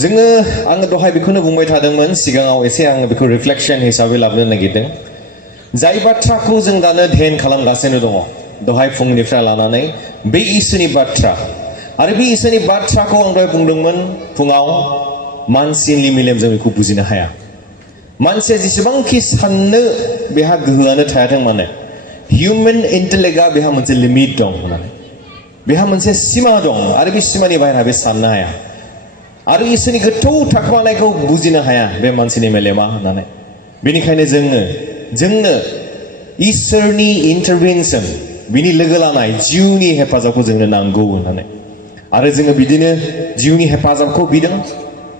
जोङो आङो दहाय बेखौनो बुंबाय थादोंमोन सिगाङाव एसे आङो बेखौ रिफ्लेक्शन हिसाबै लाबोनो नागिरदों जाय बाथ्राखौ जों दानो ध्यान खालामगासिनो दङ दहाय फुंनिफ्राय लानानै बे इसोरनि बाथ्रा आरो बे इसोरनि बाथ्राखौ आं दहाय बुंदोंमोन फुङाव मानसिनि मेलेमजों बेखौ बुजिनो हाया मानसिया जेसेबांखि साननो बेहा गोहोआनो थायाथों मानो हिउमेन इन्टेलेक्टआ बेहा मोनसे लिमिट दं होननानै बेहा मोनसे सिमा दं आरो बे सिमानि बाहेरा बे साननो हाया आरो इसोरनि गोथौ थाखोमानायखौ बुजिनो हाया बे मानसिनि मेलेमा होननानै बेनिखायनो जोंनो इसोरनि इन्टारभेनसन बिनि लोगो लानाय जिउनि हेफाजाबखौ जोंनो नांगौ होननानै आरो जोङो बिदिनो जिउनि हेफाजाबखौ बिदों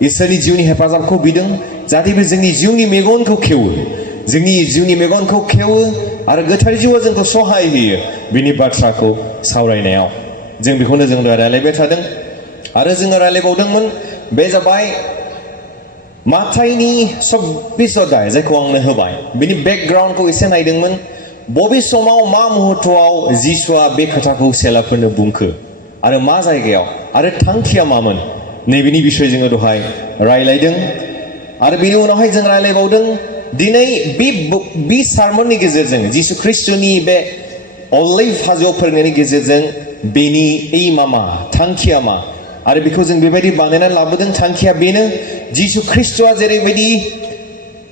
इसोरनि जिउनि हेफाजाबखौ बिदों जाहाथे बे जोंनि जिउनि मेगनखौ खेवो आरो गोथार जिउआ जोंखौ सहाय होयो बिनि बाथ्राखौ सावरायनायाव जों बेखौनो जों रायलायबाय थादों आरो जोङो रायलायबावदोंमोन बे जाबाय माथाइनि 26 अध्याय जायखौ आंनो होबाय बिनि बेकग्राउन्डखौ एसे नायदोंमोन बबे समाव मा मुहूर्तआव जिसुआ बे खोथाखौ सेलाफोरनो बुंखो आरो मा जायगायाव आरो थांखिया मामोन नैबेनि बिषय जोङो दहाय रायलायदों आरो बेनि उनावहाय जों रायलायबावदों दिनै बे सारमननि गेजेरजों जिसु ख्रिस्टनि बे अलिभ हाजोआव फोरोंनायनि गेजेरजों बेनि एइमा थांखिया मा आरो बेखौ जों बेबायदि बानायनानै लाबोदों थांखिया बेनो जिसु ख्रिस्टआ जेरैबायदि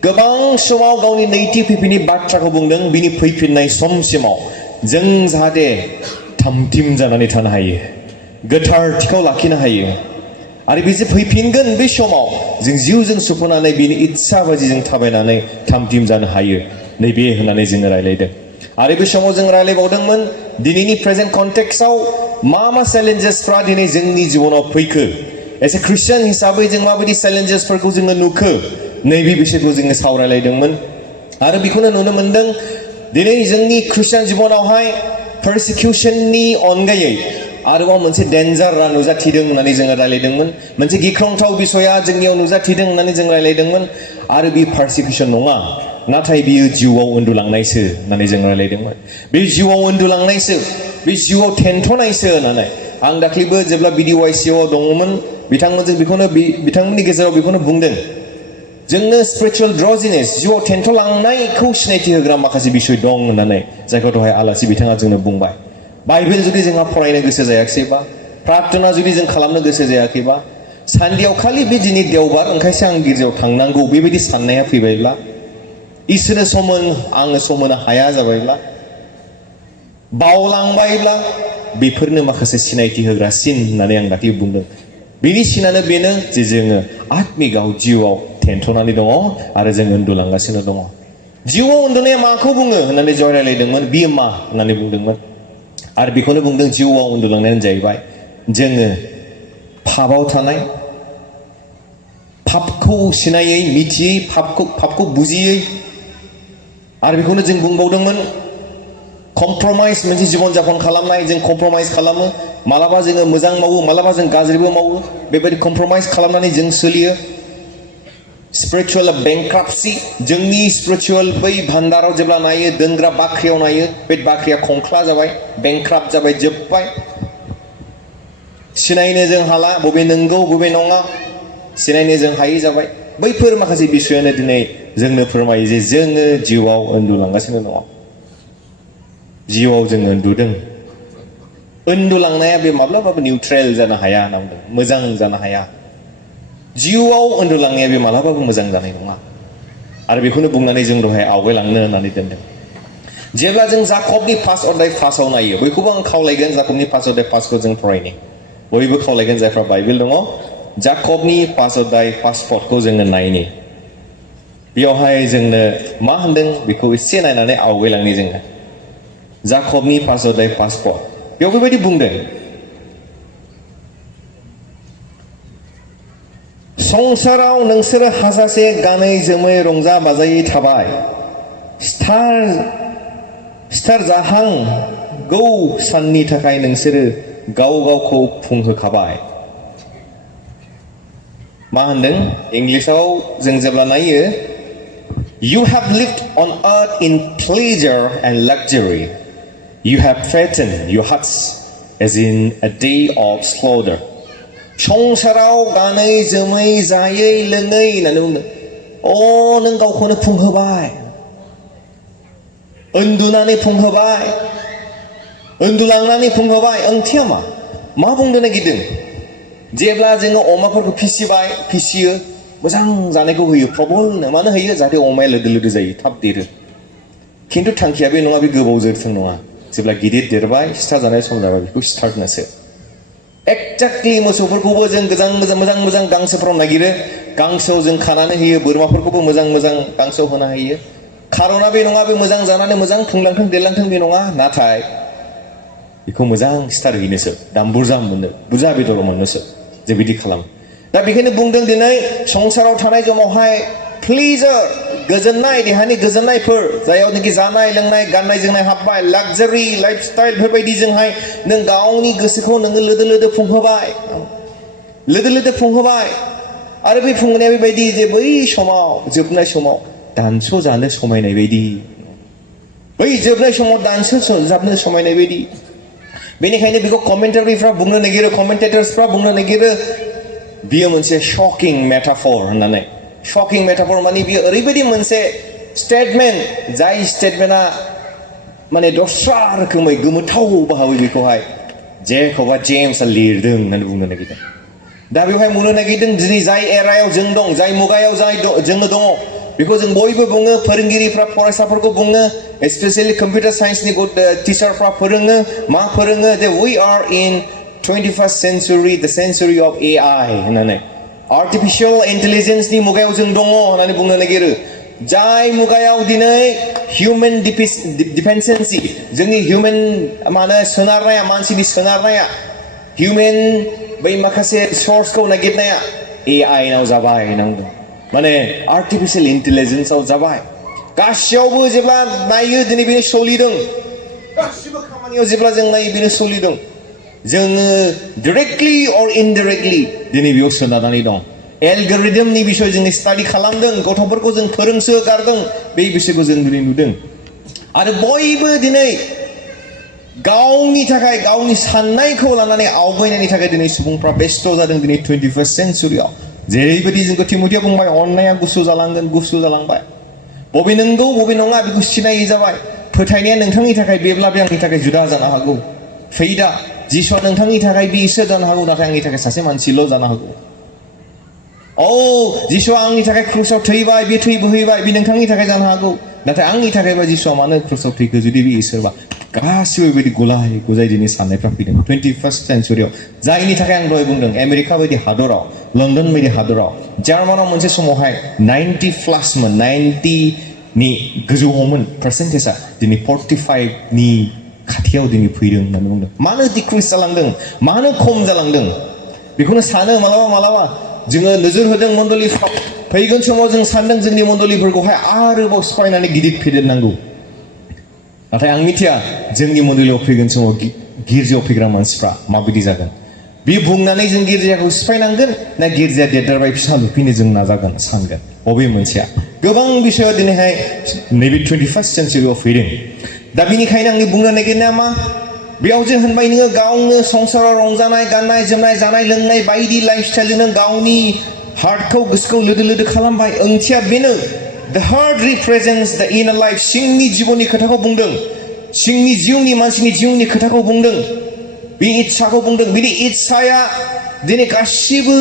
गोबां समाव गावनि नैथि फैफिननायनि बाथ्राखौ बुंदों बिनि फैफिननाय समसिमाव जों जाहाथे थामथिम जानानै थानो हायो गोथारथिखौ लाखिनो हायो आरो बे जे फैफिनगोन बे समाव जों जिउजों सुख'नानै बिनि इच्छा बायदि जों थाबायनानै थामथिम जानो हायो नैबे होननानै जोङो रायलायदों आरो बे समाव जों रायलायबावदोंमोन दिनैनि प्रेजेन्ट कन्टेक्सआव मा चेलेन्जेसफ्रा दिनै जोंनि जिबनाव फैखो एसे ख्रिस्टियान हिसाबै जों माबायदि चेलेन्जेसफोरखौ जोङो नुखो नैबे बिषयखौ जोङो सावरायलायदोंमोन आरो बेखौनो नुनो मोनदों दिनै जोंनि ख्रिस्टियान जिबनावहाय पारसिकिउसननि अनगायै आरोबाव मोनसे डेन्जारा नुजाथिदों होननानै जोङो रायलायदोंमोन मोनसे गिख्रंथाव बिसया जोंनियाव नुजाथिदों होननानै जों रायलायदोंमोन आरो बे पारसिकिउसन नङा नाथाय बियो जिउआव उन्दुलांनायसो होननानै जों रायलायदोंमोन बे जिउआव उन्दुलांनायसो बे जिउआव थेन्थ'नायसो होननानै आं दाख्लैबो जेब्ला BDYCआव दङमोन बिथांमोननि गेजेराव बेखौनो बुंदों जोंनो स्पिरिचुवेल ड्रजिनेस जिउआव थेन्थ'लांनायखौ सिनायथि होग्रा माखासे बिषय दं होननानै जायखौ दहाय आलासि बिथाङा जोंनो बुंबाय बाइबेल जुदि जोंहा फरायनो गोसो जायाखैबा प्रार्थना जुदि जों खालामनो गोसो जायाखैबा सानदेयाव खालि बे दिनै देवबार ओंखायसो आं गिर्जायाव थांनांगौ बेबायदि साननाया फैबायब्ला इसोरनो आङो सम होनो हाया जाबायब्ला बावलांबायब्ला बेफोरनो माखासे सिनायथि होग्रा सिन होननानै आं दाख्लै बुंदों बेनि सिनानो बेनो जे जोङो आत्मिकआव जिउआव थेन्थ'नानै दङ आरो जों उन्दुलांगासिनो दङ जिउआव उन्दुनाया माखौ बुङो होननानै जों रायलायदोंमोन बियो मा होननानै बुंदोंमोन आरो बेखौनो बुंदों जिउआव उन्दुलांनायानो जाहैबाय जोङो पापआव थानाय पापखौ सिनायै मिथियै पापखौ बुजियै आरो बेखौनो जों बुंबावदोंमोन कमप्रमाइज मोनसे जीवन जापन खालामनाय जों कमप्रमाइज खालामो मालाबा जोङो मोजां मावो मालाबा जों गाज्रिबो मावो बेबायदि कमप्रमाइज खालामनानै जों सोलियो स्पिरिचुअल बेंक्राप्सि जोंनि स्पिरिचुअल बै भान्दाराव जेब्ला नायो दोनग्रा बाख्रियाव नायो बे बाख्रिया खंख्ला जाबाय बेंक्राप्ट जाबाय जोबबाय सिनायनो जों हाला बबे नंगौ बबे नङा सिनायनो जों हायै जाबाय बैफोर माखासे बिषयानो दिनै जोंनो फोरमायो जे जोङो जिउआव उन्दुलांगासिनो दङ जिउआव जों उन्दुलांनाया बे माब्लाबाबो निउट्रेल जानो हाया होनना बुंदों मोजां जानो हाया जिउआव उन्दुलांनाया बे मालाबाबो मोजां जानाय नङा आरो बेखौनो बुंनानै जों दहाय आवगायलांनो होननानै दोनदों जेब्ला जों जाकबनि 5 अध्याय 5आव नायो बयखौबो आं खावलायगोन जाकबनि 5 अध्याय 5खौ जों फरायनो बयबो खावलायगोन जायफ्रा बाइबेल दङ जाकबनि 5 अध्याय 5 पदखौ जोङो नायनि बेयावहाय जोंनो मा होनदों बेखौ एसे नायनानै आवगायलांनि जोङो जाकबनि 5 अध्याय 5 पद बेयाव बेबायदि बुंदों संसाराव नोंसोरो हाजासे गानै जोमै रंजा बाजायै थाबाय स्टार जाहांगौ साननि थाखाय नोंसोरो गाव गावखौ फुंहोखाबाय मा होनदों इंलिशाव जों जेब्ला नायो You have lived on earth in pleasure and luxury. You have fattened your hearts as in a day of slaughter. संसाराव गानै जोमै जायै लोङै होननानै बुंदों नों गावखौनो फुंहोबाय उन्दुनानै फुंहोबाय उन्दुलांनानै फुंहोबाय ओंथिया मा बुंनो नागिरदों जेब्ला जोङो अमाफोरखौ फिसियो मोजां जानायखौ होयो प्रबलनो मानो होयो जाहाथे अमाया लोदो लोदो जायो थाब देरो खिन्थु थांखिया बे नङा बे गोबाव जोरथों नङा जेब्ला गिदिर देरबाय सिथारजानाय सम जाबाय बेखौ सिथारनोसो एक्जेक्टलि मोसौफोरखौबो जों मोजां गांसोफ्राव नागिरो गांसोआव जों खानानै होयो बोरमाफोरखौबो मोजां गांसोआव होना होयो खार'ना बे नङा बे मोजां जानानै मोजां फुंलांथों देरलांथों बे नङा नाथाय बेखौ मोजां सिथारहैनोसो दाम बुरजा मोननो बुरजा बेदर मोननोसो जे बिदि खालामो दा बेखायनो बुंदों दिनै संसाराव थानाय समावहाय प्लेजार गोजोननाय देहानि गोजोननायफोर जायावनोखि जानाय लोंनाय गाननाय जोमनाय हाबबाय लाक्जारि लाइफस्टाइल बेफोरबायदिजोंहाय नों गावनि गोसोखौ नोङो लोदो फुंहोबाय आरो बे फुंहोनाया बेबायदि जे बै समाव जोबनाय समाव दानस' जानो समायनाय बायदि बै जोबनाय समाव दानस' जानो समायनाय बायदि बेनिखायनो बेखौ कमेन्टारिफ्रा बुंनो नागिरो कमेन्टेटर्सफ्रा बुंनो नागिरो बियो मोनसे शकिं मेटाफर होननानै शकिं मेटाफर माने बियो ओरैबायदि मोनसे स्टेटमेन्ट जाय स्टेटमेन्टआ माने दस्रा रोखोमै गोमोथाव भाबै बेखौहाय जेखौबा जेम्सआ लिरदों होननानै बुंनो नागिरदों दा बेवहाय बुंनो नागिरदों दिनै जाय एरायाव जों दं जाय मुगायाव जोङो दङ बेखौ जों बयबो बुङो फोरोंगिरिफ्रा फरायसाफोरखौ बुङो स्पेसियेलि कम्पिउटार साइन्सनि टिचारफ्रा फोरोङो जे we are in 21st century the century of AI होननानै आर्टिफिशियल इन्टेलिजेन्सनि मुगायाव जों दङ होननानै बुंनो नागिरो जाय मुगायाव दिनै हिउमेन डिपेन्डेन्सि जोंनि हिउमेन सोनारनाया मानसिनि सोनारनाया हिउमेन बै माखासे सर्सखौ नागिरनाया AI नाव जाबाय होननांगौ माने आर्टिफिशियल इन्टेलिजेन्सआव जाबाय गासैयावबो जेब्ला नायो दिनै बेनो सोलिदों गासिबो खामानियाव जेब्ला जों नायो बेनो सोलिदों जोङो डाइरेक्टलि अर इनडाइरेक्टलि दिनै बेयाव सोनारनानै दं एलगरिदमनि बिसय जों स्टाडि खालामदों गथ'फोरखौ जों फोरोंसोगारदों बे बिसयखौ जों दिनै नुदों आरो बयबो दिनै गावनि थाखाय गावनि साननायखौ लानानै आवगायनायनि थाखाय दिनै सुबुंफ्रा बेस्थ जादों दिनै 21st सेन्चुरियाव जेरैबायदि जोंखौ थिमथिया बुंबाय अननाया गुसु जालांबाय बबे नंगौ बबे नङा बेखौ सिनायै जाबाय फोथायनाया नोंथांनि थाखाय बेब्ला बे आंनि थाखाय जुदा जानो हागौ फैदा जिसुआ नोंथांनि थाखाय बे इसोर जानो हागौ नाथाय आंनि थाखाय सासे मानसिल' जानो हागौ जिसुआ आंनि थाखाय क्रुसाव थैबाय बे थै बोहैबाय बे नोंथांनि थाखाय जानो हागौ नाथाय आंनि थाखायबा जिसुआ मानो क्रुसाव थैखो जुदि बे इसोरबा गासिबो बेबायदि गुलाय दिनै साननायफ्रा फैदों 21st सेन्चुरियाव जायनि थाखाय आं दहाय बुंदों आमेरिका बायदि हादराव लन्डन बायदि हादराव जार्मानाव मोनसे समावहाय 90+ नि गोजौआवमोन पार्सेन्टेजआ दिनै 45 नि खाथियाव दिनै फैदों होननानै बुंदों मानो डिक्रिज जालांदों मानो खम जालांदों बेखौनो सानो मालाबा जोङो नोजोर होदों मण्डलिफ्राव फैगोन समाव जों सानदों जोंनि मण्डलिफोरखौहाय आरोबाव सिफायनानै गिदिर फेदेरनांगौ नाथाय आं मिथिया जोंनि मण्डलियाव फैगोन समाव गिर्जायाव फैग्रा मानसिफ्रा माबायदि जागोन बे बुंनानै जों गिर्जाखौ सिफायनांगोन ना गिर्जाया देरबाय फिसा लुफैनो जों नाजागोन सानगोन बबे मोनसेया गोबां बिसया दिनैहाय नैबे 21st सेन्चुरियाव फैदों दा बेनिखायनो आंनि बुंनो नागिरनाया मा बेयाव जे होनबाय नोङो गावनो संसाराव रंजानाय गाननाय जोमनाय जानाय लोंनाय बायदि लाइफस्टाइलजोंनो गावनि हार्टखौ गोसोखौ लोदो खालामबाय ओंथिया बेनो The heart represents the inner life सिंनि जिउनि खोथाखौ बुंदों सिंनि जिउनि मानसिनि जिउनि खोथाखौ बुंदों बे इच्छाखौ बुंदों बिनि इच्छाया दिनै गासिबो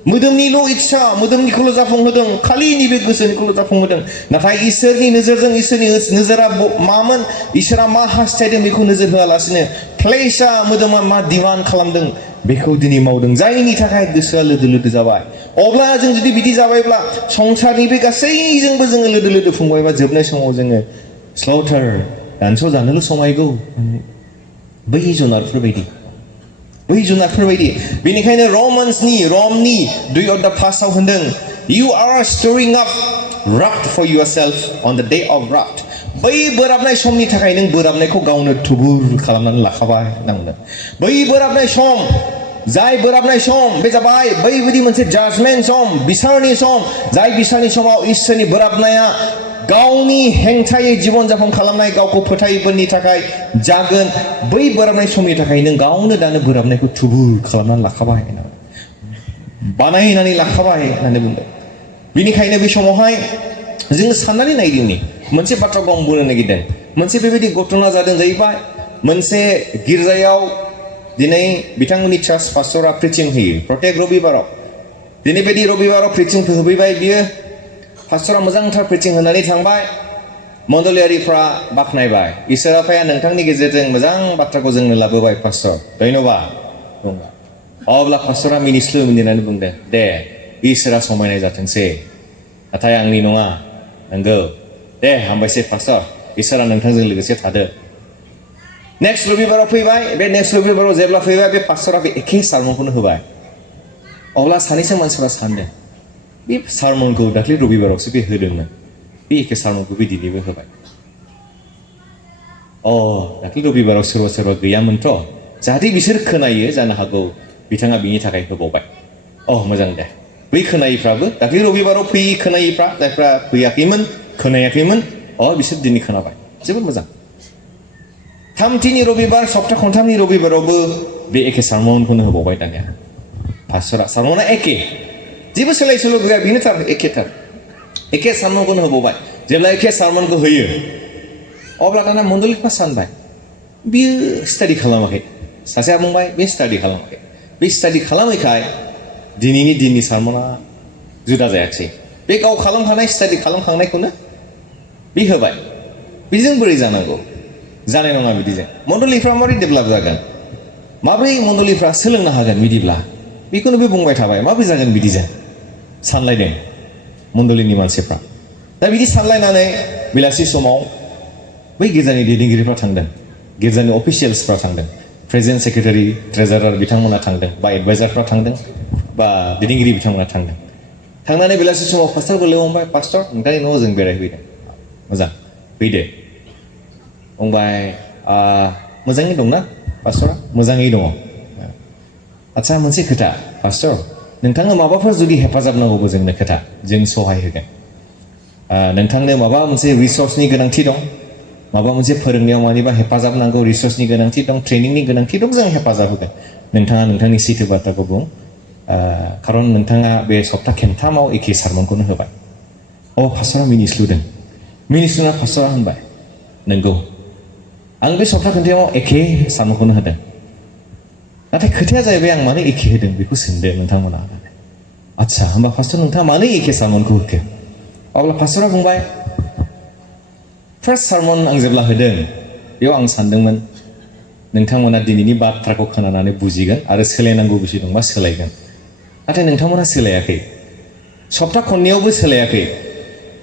मोदोमनिल' इच्छा मोदोमनिखौल' जाफुंहोदों खालि नैबे गोसोनिखौल' जाफुंहोदों नाथाय इसोरनि नोजोरजों इसोरनि नोजोरा मामोन इसोरा मा हास्थायदों बेखौ नोजोर होआलासिनो फ्लेशआ मोदोमा मा डिमान्ड खालामदों बेखौ दिनै मावदों जायनि थाखाय गोसोआ लोदो जाबाय अब्ला जों जुदि बिदि जाबायब्ला संसारनि बे गासैजोंबो जोङो लोदो फुंबायबा जोबनाय समाव जोङो स्लौटार दानस' जानोल' समायगौ बै जुनारफोर बायदि बेनिखायनो रमनि 2:5 होनदों You are storing up wrath for yourself on the day of wrath बै बोराबनाय समनि थाखाय नों बोराबनायखौ गावनो थुबुर खालामनानै लाखाबाय नांदों बै बोराबनाय सम जाय बोराबनाय सम बे जाबाय बैबायदि मोनसे जाजमेन्ट सम बिसारनि सम जाय बिसारनि समाव इसोरनि बोराबनाया गावनि हेंथायै जीवन जापन खालामनाय गावखौ फोथायैफोरनि थाखाय जागोन बै बोराबनाय समनि थाखाय नों गावनो दानो बोराबनायखौ थुबुर खालामनानै लाखाबाय बानायनानै लाखाबाय होननानै बुंदों बेनिखायनो बे समावहाय जों साननानै नायदिनि मोनसे बाथ्राखौ आं बुंनो नागिरदों मोनसे बेबायदि घटना जादों जाहैबाय मोनसे गिर्जायाव दिनै बिथांमोननि चार्च पास्टरा प्रिचिं होयो प्रत्येक रबिबाराव दिनै बायदि रबिबाराव प्रिचिं होफैबाय बियो पास्टरा मोजांथार प्रिचिं होनानै थांबाय मण्डलियारिफ्रा बाख्नायबाय इसोर आफाया नोंथांनि गेजेरजों मोजां बाथ्राखौ जोंनो लाबोबाय पास्टर धन्यबाद बुंबाय अब्ला पास्टरा मिनिस्लु मिनिनानै बुंदों दे इसोरा समायनाय जाथोंसै नाथाय आंनि नङा नंगौ दे हामबायसै पास्टर इसोरा नोंथांजों लोगोसे थादो नेक्स्ट रबिबाराव फैबाय बे नेक्स्ट रबिबाराव जेब्ला फैबाय बे पास्टरा बे एखे सारमनखौनो होबाय अब्ला सानैसो मानसिफ्रा सानदों बे सारमनखौ दाख्लै रबिबारावसो बे होदोंमोन बे एखे सारमनखौ बे दिनैबो होबाय दाख्लै रबिबाराव सोरबा सोरबा गैयामोनथ' जाहाथे बिसोर खोनायो जानो हागौ बिथाङा बिनि थाखाय होबावबाय मोजां दे बै खोनायैफ्राबो दाख्लै रबिबाराव फैयै खोनायैफ्रा जायफ्रा फैयाखैमोन खोनायाखैमोन बिसोर दिनै खोनाबाय जोबोद मोजां थामथिनि रबिबार सप्ता खनथामनि रबिबारावबो बे एखे सारमनखौनो होबावबाय दानिया पास्टरा सारमना एखे जेबो सोलाय सोल' गैया बेनो थार एखेथार एखे सारमनखौनो होबावबाय जेब्ला एखे सारमनखौ होयो अब्ला दाना मण्डलिफ्रा सानबाय बियो स्टाडि खालामाखै सासेया बुंबाय बे स्टाडि खालामाखै बे स्टाडि खालामैखाय दिनैनि दिननि सारमना जुदा जायाखिसै बे गाव खालामखानाय स्टाडि खालामखांनायखौनो बे होबाय बेजों बोरै जानांगौ जानाय नङा बिदिजों मण्डलिफ्रा माबोरै डेभेलप जागोन माबोरै मण्डलिफ्रा सोलोंनो हागोन बिदिब्ला बेखौनो बे बुंबाय थाबाय माबोरै जागोन बिदिजों सानलायदों मण्डलिनि मानसिफ्रा दा बिदि सानलायनानै बेलासि समाव बै गिर्जानि दैदेनगिरिफ्रा थांदों गिर्जानि अफिसियेल्सफ्रा थांदों प्रेसिडेन्ट सेक्रेटारि ट्रेजारार बिथांमोना थांदों बा एडभाइजारफ्रा थांदों बा दैदेनगिरि बिथांमोना थांदों थांनानै बेलासि समाव पास्टरखौ लोगो हमबाय पास्टर नोंथांनि न'आव जों बेरायफैदों मोजां फैदो बुंबाय मोजाङै दंना पास्टरा मोजाङै दङ आच्छा मोनसे खोथा पास्टर नोंथांनो माबाफोर जुदि हेफाजाब नांगौबो जोंनो खोथा जों सहाय होगोन नोंथांनो माबा मोनसे रिसर्सनि गोनांथि दं माबा मोनसे फोरोंनायाव मानिबा हेफाजाब नांगौ रिसर्सनि गोनांथि दं ट्रेनिंनि गोनांथि दं जों हेफाजाब होगोन नोंथाङा नोंथांनि सैथो बाथ्राखौ बुं खारन नोंथाङा बे सप्ता खेमथामाव एखे सारमनखौनो होबाय पास्टरा मिनिस्लुदों मिनिस्लुना पास्टरा होनबाय नंगौ आं बे सप्ता खोनथायाव एखे सारमनखौनो होदों नाथाय खोथाया जाहैबाय आं मानो एखे होदों बेखौ सोंदो नोंथांमोना आच्छा होमबा पास्टर नोंथाङा मानो एखे सारमनखौ होखो अब्ला पास्टरा बुंबाय फार्स्ट सारमन आं जेब्ला होदों बेयाव आं सानदोंमोन नोंथांमोना दिनैनि बाथ्राखौ खोनानानै बुजिगोन आरो सोलायनांगौ बुजि दंबा सोलायगोन नाथाय नोंथांमोना सोलायाखै सप्ता खननैयावबो सोलायाखै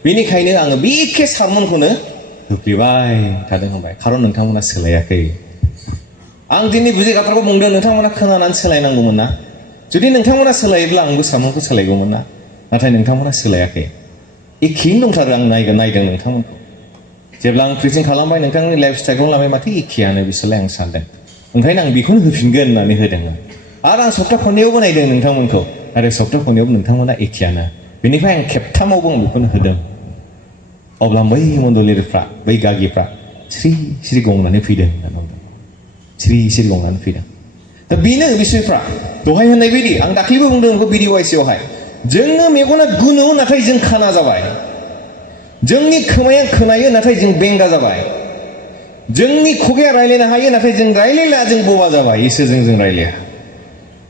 बेनिखायनो आङो बे एखे सारमनखौनो होफ्लेबाय थादों होनबाय खारन नोंथांमोना सोलायाखै आं दिनै बुजि बाथ्राखौ बुंदों नोंथांमोना खोनानानै सोलायनांगौमोन ना जुदि नोंथांमोना सोलायोब्ला आंबो सारमनखौ सोलायगौमोन ना नाथाय नोंथांमोना सोलायाखै एखेयैनो दंथारो आं नायदों नोंथांमोनखौ जेब्ला आं प्रिचिं खालामबाय नोंथांनि लाइफ स्टाइलखौ लाबाय माथो एखेयानो बिसोरलाय आं सानदों ओंखायनो आं बेखौनो होफिनगोन होननानै होदोंमोन आरो आं सप्ता खननैयावबो नायदों नोंथांमोनखौ आरो सप्ता खननैयावबो नोंथांमोना एखेयानो बेनिफ्राय आं खेबथामावबो आं बेखौनो होदों अब्ला बै मण्डलिफ्रा बै गागिफ्रा स्रि स्रि गंनानै फैदों होननानै बुंदों स्रि स्रि गंनानै फैदों दा बेनो बिसोरफ्रा दहाय होननाय बायदि आं दाख्लैबो बुंदों बेखौ बिडिअआइसियावहाय जोंनो मेगना गुनो नाथाय जों खाना जाबाय जोंनि खोमाया खोनायो नाथाय जों बेंगा जाबाय जोंनि खुगाया रायलायनो हायो नाथाय जों रायलायला जों बबा जाबाय इसोरजों जों रायलाया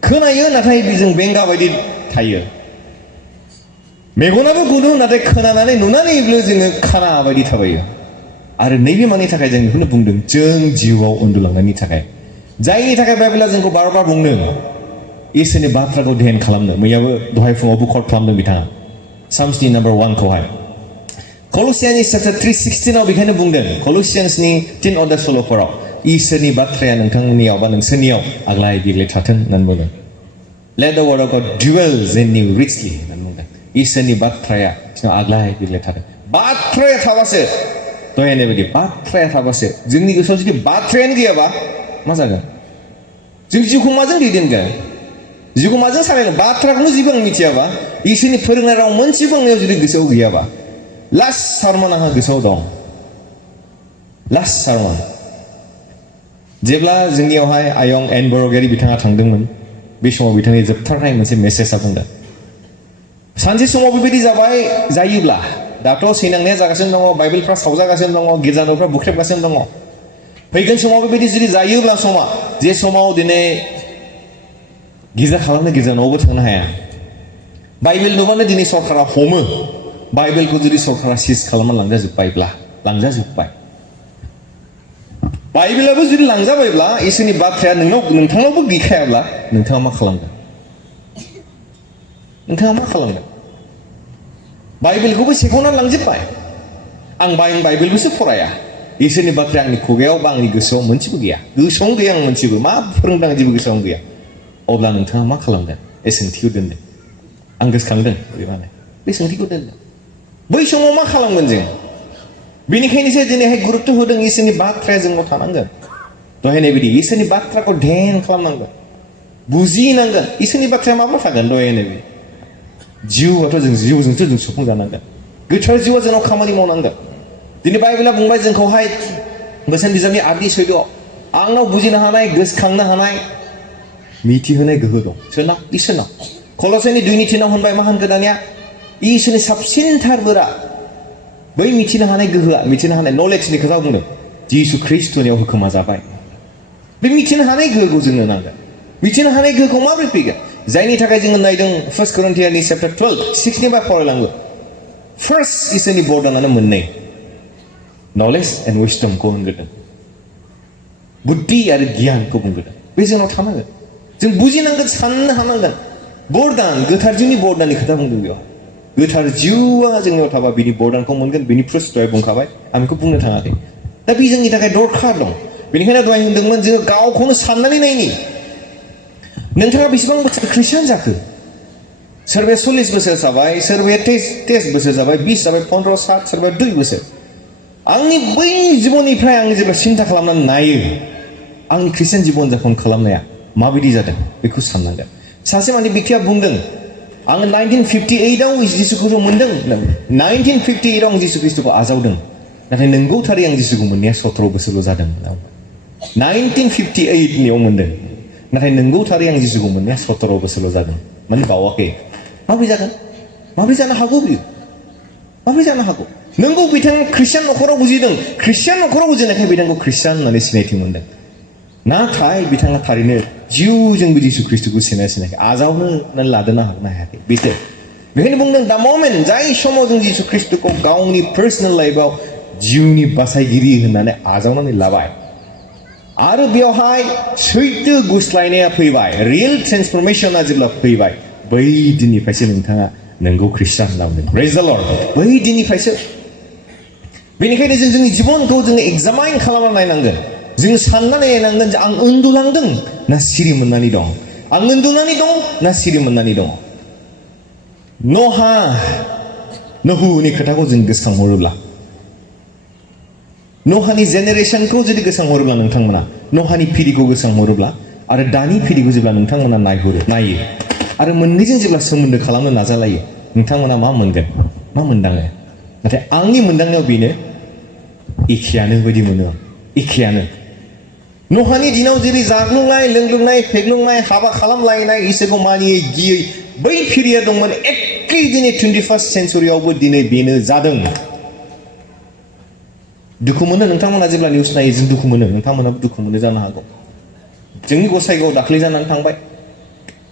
खोनायो नाथाय जों बेंगा बायदि थायो मेगनाबो गुदुं नाथाय खोनानानै नुनानैबो जोङो खाना बायदि थाबायो आरो नैबे मानि थाखाय जों बेखौनो बुंदों जों जिउआव उन्दुलांनायनि थाखाय जायनि थाखाय बाइबेला जोंखौ बार बार बुंदों इसोरनि बाथ्राखौ ध्यान खालामनो मैयाबो दहाय फुङावबो कट खालामदों बिथाङा साम्सनि नाम्बार 1 खौहाय कलसियान्स चैप्टार 3:16 आव बेखायनो बुंदों कलसियान्सनि 3 अध्याय 16 इसोरनि बाथ्राया नोंथांमोननियाव बा नोंसोरनियाव आग्लाय बिग्लाय थाथों होननानै बुंदों let the word of God dwells in you richly होननानै बुंदों इसोरनि बाथ्राया आग्लाय बिग्लाय थाथों बाथ्राया थाबासो दहाय होननाय बायदि बाथ्राया थाबासो जोंनि गोसोआव जुदि बाथ्रायानो गैयाबा मा जागोन जों जिउखौ माजों दैदेनगोन जिउखौ माजों सालायगोन बाथ्राखौनो जेबो आं मिथियाबा इसोरनि फोरोंनाय राव मोनसेबो आंनियाव जुदि गोसोआव गैयाबा लास्ट सारमन आंहा गोसोआव दं लास्ट सारमन जेब्ला जोंनियावहाय आयं एन बरगयारि बिथाङा थांदोंमोन बे समाव बिथांनि जोबथारनाय मोनसे मेसेजआ बुंदों सानसे समाव बेबायदि जायोब्ला दाथ' सैनांनाया जागासिनो दङ बाइबेलफ्रा सावजागासिनो दङ गिर्जा न'फ्रा बुख्रेबगासिनो दङ फैगोन समाव बेबायदि जुदि जायोब्ला समा जे समाव दिनै गिर्जा खालामनो गिर्जा न'आवबो थांनो हाया बाइबेल नुबानो दिनै सरकारा हमो बाइबेलखौ जुदि सरकारा सिज खालामना लांजाजोब्बाय बाइबेलाबो जुदि लांजाबायब्ला इसोरनि बाथ्राया नोंथांनावबो गैखायाब्ला नोंथाङा मा खालामगोन बाइबेलखौबो सेख'नानै लांजोब्बाय आं बाइबेलखौसो फराया इसोरनि बाथ्राया आंनि खुगायाव बा आंनि गोसोआव मोनसेबो गैया आं मोनसेबो मा फोरोंदों जेबो गोसोआव गैया अब्ला नोंथाङा मा खालामगोन बे सोंथिखौ दोनदो आं गोसोखांदों बे सोंथिखौ दोनदो बै समाव मा खालामगोन जों बेनिखायनोसो दिनैहाय गुरुत्व होदों इसोरनि बाथ्राया जोंनाव थानांगोन दहायनाय बायदि इसोरनि बाथ्राखौ ध्यान खालामनांगोन बुजिनांगोन इसोरनि बाथ्राया माब्ला थागोन दहायनाय बायदि जिउआथ' जिउजोंसो जों सुफुंजानांगोन गोथार जिउआ जोंनाव खामानि मावनांगोन दिनै बाइबेला बुंबाय जोंखौहाय बोसोन बिजाबनि 8 सैद'आव आंनाव बुजिनो हानाय गोसोखांनो हानाय मिथिहोनाय गोहो दं सोरनाव इसोरनाव कल'साइनि 2:3 होनबाय मा होनगोन दानिया इसोरनि साबसिनथारफोरा बै मिथिनो हानाय गोहोआ मिथिनो हानाय नलेजनि खोथा बुंदों जिसु ख्रिस्ट'नियाव होखोमा जाबाय बे मिथिनो हानाय गोहोखौ जोंनो नांगोन मिथिनो हानाय गोहोखौ माबोरै फैगोन जायनि थाखाय जोङो नायदों 1 करिन्थियानि चैप्टार 12 6निफ्राय फरायलाङो फार्स्ट इसोरनि बरदानानो मोननै नलेज एन्ड विजडमखौ होनगोन बुद्धि आरो गियानखौ बुंगोन बे जोंनाव थानांगोन जों बुजिनांगोन साननो हानांगोन बरदान गोथार जिउनि बरदाननि खोथा बुंदों बेयाव गोथार जिउआ जोंनाव थाबा बिनि बरदानखौ मोनगोन बिनि फ्रुट्स दहाय बुंखाबाय आं बेखौ बुंनो थाङाखै दा बे जोंनि थाखाय दरखार दं बेनिखायनो दहाय होनदोंमोन जोङो गावखौनो साननानै नायनि नोंथाङा बेसेबां बोसोर ख्रिस्टियान जाखो सोरबाया 40 बोसोर जाबाय सोरबाया 23 बोसोर जाबाय 20 जाबाय 15 7 सोरबाया 2 बोसोर आंनि बै जिबननिफ्राय आं जेब्ला सिन्था खालामनानै नायो आंनि ख्रिस्टियान जिबन जापन खालामनाया माबायदि जादों बेखौ साननांगोन सासे मानसि बिख्रिया बुंदों आङो 1958आव जिसुखौ मोनदों 1958आव आं जिसु ख्रिस्टखौ आजावदों नाथाय नंगौ थारै आं जिसुखौ मोननाया 17 बोसोरल' जादों 1958नियाव मोनदों नाथाय नंगौ थारै आं जिसुखौ मोननाया 17 बोसोरल' जादों माने बावाखै माबोरै जागोन माबोरै जानो हागौ बियो माबोरै जानो हागौ नंगौ बिथाङा ख्रिस्टियान न'खराव बुजिदों ख्रिस्टियान न'खराव बुजिनायखाय बिथांखौ ख्रिस्टियान होननानै सिनायथि मोनदों नाथाय बिथाङा थारैनो जिउजोंबो जिसु ख्रिस्टखौ सिनायाखै आजावनो लादोंना हायाखै बेसो बेखायनो बुंदों दा ममेन्ट जाय समाव जों जिसु ख्रिस्टखौ गावनि पार्सनेल लाइफआव जिउनि बासायगिरि होननानै आजावनानै लाबाय आरो बेवहाय सैथो गुस्लायनाया फैबाय रियेल ट्रेन्सफरमेशना जेब्ला फैबाय बै दिननिफ्रायसो नोंथाङा नंगौ ख्रिस्टियान होनना बुंदों प्रेज द लर्ड बै दिननिफ्रायसो बेनिखायनो जों जोंनि जिबनखौ जोङो एग्जामाइन खालामना नायनांगोन जों साननानै नायनांगोन जे आं उन्दुलांदों ना सिरि मोननानै दं आं उन्दुनानै दं ना सिरि मोननानै दं नहुनि खोथाखौ जों गोसोखांहरोब्ला नहानि जेनेरेसनखौ जुदि गोसोखांहरोब्ला नोंथांमोना नहानि पिढिखौ गोसोखांहरोब्ला आरो दानि पिढिखौ जेब्ला नोंथांमोना नायो आरो मोननैजों जेब्ला सोमोन्दो खालामनो नाजालायो नोंथांमोना मा मोनगोन मा मोनदाङो नाथाय आंनि मोनदांनायाव बेनो एखेयानो बायदि मोनो एखेयानो नहानि दिनाव जेरै जाग्लुंनाय लोंग्लुंनाय फेग्लुंनाय हाबा खालामलायनाय इसोरखौ मानियै गियै बै पिरियड दंमोन एखे दिनै 21st सेन्चुरियावबो दिनै बेनो जादों दुखु मोनो नोंथांमोना जेब्ला निउस नायो जों दुखु मोनो नोंथांमोनाबो दुखु मोनो जानो हागौ जोंनि गसाइगावआव दाख्लै जानानै थांबाय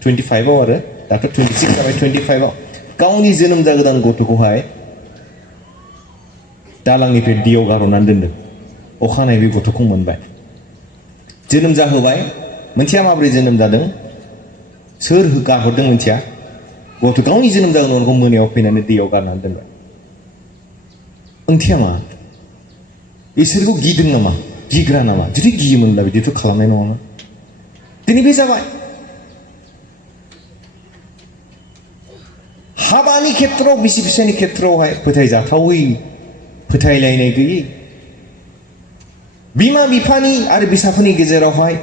25आव आरो दाथ' 26 जाबाय 25आव गावनि जोनोम जागोदान गथ'खौहाय दालांनिफ्राय दैयाव गारहरनानै दोनदों अखानायै बे गथ'खौ मोनबाय जोनोम जाहोबाय मोनसेया माबोरै जोनोम जादों सोर गारहरदों मोनसेया गथ' गावनि जोनोम जागोन उनाव मोनायाव फैनानै दैयाव गारनानै दोनबाय ओंथिया मा इसोरखौ गिदों नामा गिग्रा नामा जुदि गियोमोनब्ला बिदिथ' खालामनाय नङामोन दिनै बे जाबाय हाबानि खेत्रआव बिसि फिसायनि खेत्रआवहाय फोथायजाथावै फोथायलायनाय गैयै बिमा बिफानि आरो बिसाफोरनि गेजेरावहाय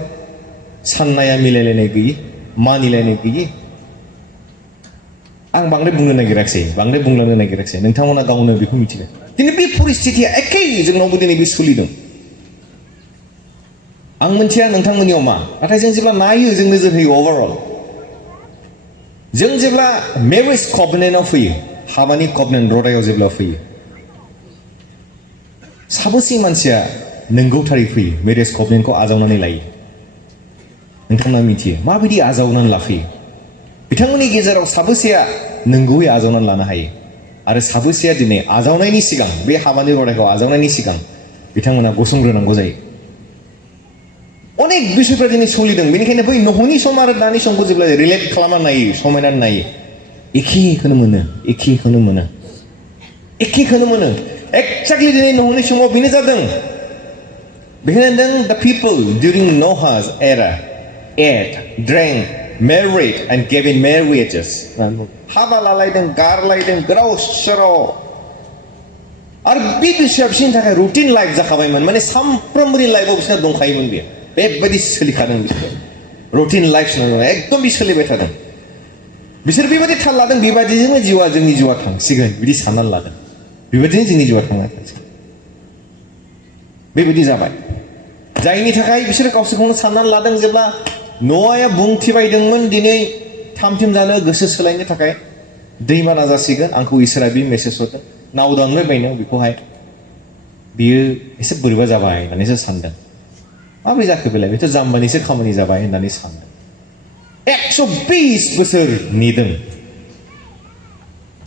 साननाया मिलायलायनाय गैयै मानिलायनाय गैयै आं बांद्राय बुंनो नागिराखिसै बांद्राय बुंलांनो नागिराखिसै नोंथांमोना गावनो बेखौ मिथिगोन दिनै बे परिस्थितिया एखे जोंनावबो दिनै बे सोलिदों आं मोनथिया नोंथांमोननियाव मा नाथाय जों जेब्ला नायो जों नोजोर होयो ओभारअल जों जेब्ला मेरिज कभेनेन्टआव फैयो हाबानि कभेनेन्ट रदायाव जेब्ला फैयो साबोसे मानसिया नंगौथारै फैयो मेरिज कभेनेन्टखौ आजावनानै लायो नोंथांमोना मिथियो माबायदि आजावनानै लाफैयो बिथांमोननि गेजेराव साबोसेया नंगौयै आजावनानै लानो हायो आरो साबोसेया दिनै आजावनायनि सिगां बे हाबानि रदायखौ आजावनायनि सिगां बिथांमोना गसंग्रोनांगौ जायो अनेक बिसयफ्रा दिनै सोलिदों बेनिखायनो बै नहनि सम आरो दानि समखौ जेब्ला रिलेट खालामना नायो समायनानै नायो एखेखौनो मोनो एक्जेक्टलि दिनै नहनि समाव बेनो जादों बेखायनो the people during Noah's era ate, drank, married and gave in marriages हाबा लालायदों गारलायदों गोदाव सोराव आरो बे बिसोरा बिसोरनि थाखाय रुटिन लाइफ जाखाबायमोन माने सामफ्रोमबोनि लाइफआव बिसोरना दंखायोमोन बेयो बेबायदि सोलिखादों बिसोर रुटिन लाइफ एकदम बि सोलिबाय थादों बिसोर बेबायदि थाल लादों बेबायदिजोंनो जोंनि जिउआ थांसिगोन बिदि साननानै लादों बेबायदिनो जोंनि जिउआ थांना थांसिगोन बेबायदि जाबाय जायनि थाखाय बिसोर गावसोरखौनो साननानै लादों जेब्ला न'आया बुंथिबायदोंमोन दिनै थामथिम जानो गोसो सोलायनो थाखाय दैबाना जासिगोन आंखौ इसोरा बे मेसेज हरदों नावदांनो बायनो बेखौहाय बियो एसे बोरैबा जाबाय होननानैसो सानदों माबोरै जाखो बेलाय बेथ' जाम्बानिसो खामानि जाबाय होननानै सानदों 120 बोसोर नेदों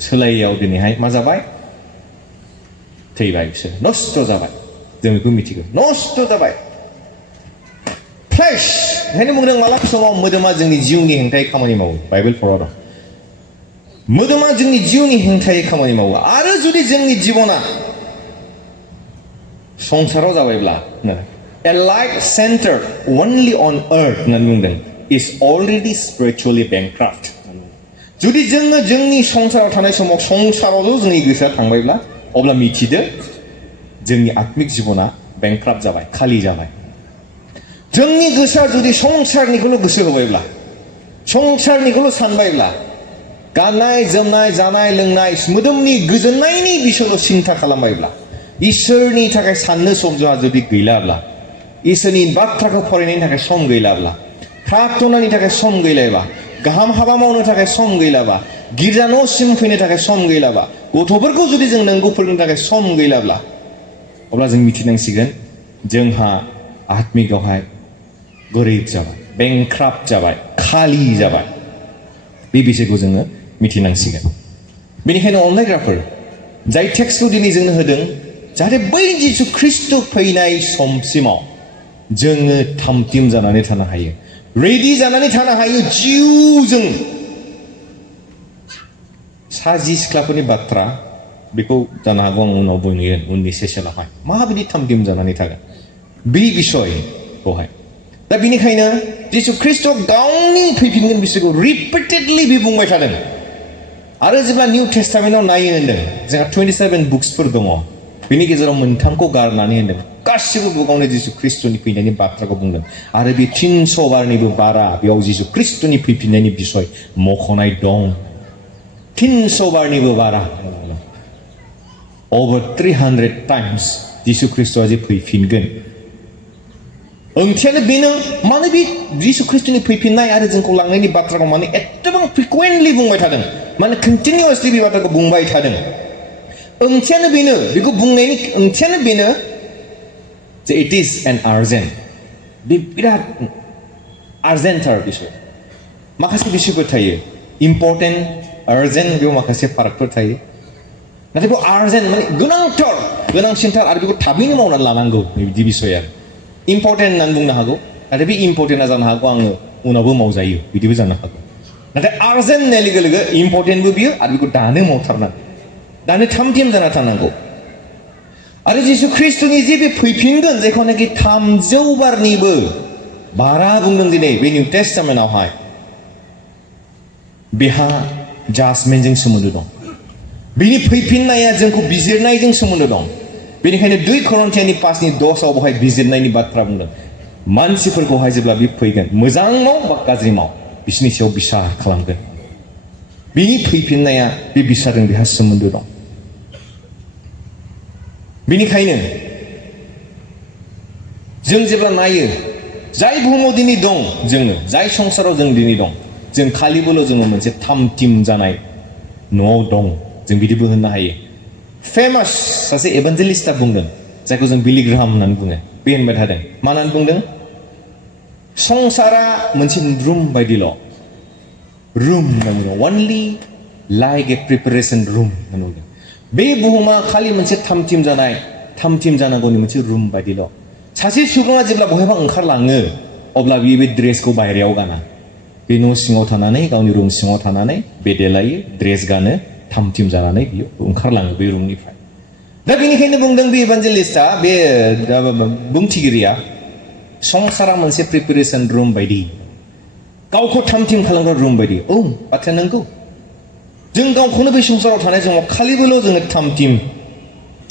सोलायैयाव दिनैहाय मा जाबाय थैबाय बिसोर नष्ट जाबाय जों बेखौ मिथिगौ नष्ट जाबाय फ्लेश ओंखायनो बुंदों मालाबा समाव मोदोमा जोंनि जिउनि हेंथायै खामानि मावो बाइबेलफोराव दं मोदोमा जोंनि जिउनि हेंथायै खामानि मावो आरो जुदि जोंनि जिबना संसाराव जाबायब्ला a life centered only on earth होननानै बुंदों is already spiritually bankrupt जुदि जोङो जोंनि संसाराव थानाय समाव संसारावल' जोंनि गोसोआ थांबायब्ला अब्ला मिथिदो जोंनि आत्मिक जिबना बेंक्राप्ट जाबाय खालि जाबाय जोंनि गोसोआ जुदि संसारनिखौल' गोसो होबायब्ला संसारनिखौल' सानबायब्ला गाननाय जोमनाय जानाय लोंनाय मोदोमनि गोजोननायनि बिसयल' सिन्था खालामबायब्ला इसोरनि थाखाय साननो सम जोंहा जुदि गैलाब्ला इसोरनि बाथ्राखौ फरायनायनि थाखाय सम गैलाब्ला प्रार्थनानि थाखाय सम गैलाबा गाहाम हाबा मावनो थाखाय सम गैलाबा गिर्जा न'सिम फैनो थाखाय सम गैलाबा गथ'फोरखौ जुदि जों नंगौ फोरोंनो थाखाय सम गैलाब्ला अब्ला जों मिथिनांसिगोन जोंहा आत्मिकआवहाय गोरिब जाबाय बेंक्राप्ट जाबाय खालि जाबाय बे बिषयखौ जोङो मिथिनांसिगोन बेनिखायनो अनलायग्राफोर जाय टेक्सटखौ दिनै जोंनो होदों जाहाथे बै जिसु ख्रीष्ट फैनाय समसिमाव जोङो थामथिम जानानै थानो हायो रेडि जानानै थानो हायो जिउजों साजि सिख्लाफोरनि बाथ्रा बेखौ जानो हागौ आं उनाव बुंगोन उननि सेसनावहाय माबायदि थामथिम जानानै थागोन बे बिसयखौहाय दा बेनिखायनो जिसु ख्रीष्ट गावनि फैफिनगोन बिसोरखौ रिपिटेडलि बे बुंबाय थादों आरो जेब्ला निउ टेस्टामेन्टआव नायो होनदों जोंहा 27 बुक्सफोर दङ बेनि गेजेराव मोनथामखौ गारनानै होनदों गासिबो बुकावनो जिसु ख्रीष्टनि फैनायनि बाथ्राखौ बुंदों आरो बे 300 बारनिबो बारा बेयाव जिसु ख्रीष्टनि फैफिननायनि बिसय मख'नाय दं 300 बारनिबो बारा over 300 times जिसु ख्रीष्टआ जे फैफिनगोन ओंथियानो बेनो माने बे जिसु ख्रीष्टनि फैफिननाय आरो जोंखौ लांनायनि बाथ्राखौ माने एसेबां फ्रिकुवेन्टलि बुंबाय थादों माने कन्टिनिउअसलि बे बाथ्राखौ बुंबाय थादों ओंथियानो बेनो बेखौ बुंनायनि ओंथियानो बेनो जे इट इज एन आर्जेन्ट बे बिराद आर्जेन्टथार बिसय माखासे बिसयफोर थायो इम्पर्टेन्ट आर्जेन्ट बेयाव माखासे फारागफोर थायो नाथाय बेयाव आर्जेन्ट माने गोनांसिनथार आरो बेखौ थाबैनो मावनानै लानांगौ बिदि बिसय आरो इम्पर्टेन्ट होननानै बुंनो हागौ नाथाय बे इम्पर्टेन्टआ जानो हागौ आङो उनावबो मावजायो बिदिबो जानो हागौ नाथाय आर्जेन्ट होननाय लोगो लोगो इम्पर्टेन्टबो बियो आरो बेखौ दानो मावथारनांगौ दानो थामथिम जाना थानांगौ आरो जिसु ख्रीष्टनि जे बे फैफिनगोन जायखौनाखि 300 बारनिबो बारा बुंदों दिनै बे निउ टेस्टामेन्टआवहाय बेहा जाजमेन्टजों सोमोन्दो दं बिनि फैफिननाया जोंखौ बिजिरनायजों सोमोन्दो दं बेनिखायनो 2 करन्थियानि 5:10 बेवहाय बिजिरनायनि बाथ्रा बुंदों मानसिफोरखौहाय जेब्ला बे फैगोन मोजां माव बा गाज्रि माव बिसोरनि सायाव बिसार खालामगोन बिनि फैफिननाया बे बिसारजों बेहा सोमोन्दो दं बेनिखायनो जों जेब्ला नायो जाय बुहुमाव दिनै दं जोङो जाय संसाराव जों दिनै दं जों खालिबोल' जोङो मोनसे थामथिम जानाय न'आव दं जों बिदिबो होननो हायो फेमास सासे एभान्जेलिस्टआ बुंदों जायखौ जों बिली ग्राहाम होननानै बुङो बे होनबाय थादों मा होननानै बुंदों संसारा मोनसे रुम बायदिल' रुम होनना only like a preparation room होनना बुंदों बे बुहुमा खालि मोनसे थामथिम जानांगौनि मोनसे रुम बायदिल' सासे सुबुङा जेब्ला बहायबा ओंखारलाङो अब्ला बियो बे ड्रेसखौ बाहेरायाव गाना बे न' सिङाव थानानै गावनि रुम सिङाव थानानै बे देलायो ड्रेस गानो थामथिम जानानै बियो ओंखारलाङो बे रुमनिफ्राय दा बेनिखायनो बुंदों बे इभान्जेलिस्टआ बे बुंथिगिरिया संसारा मोनसे प्रिपेरेसन रुम बायदि गावखौ थामथिम खालामग्रा रुम बायदि बाथ्राया नंगौ जों गावखौनो बे संसाराव थानाय समाव खालिबोल' जोङो थामथिम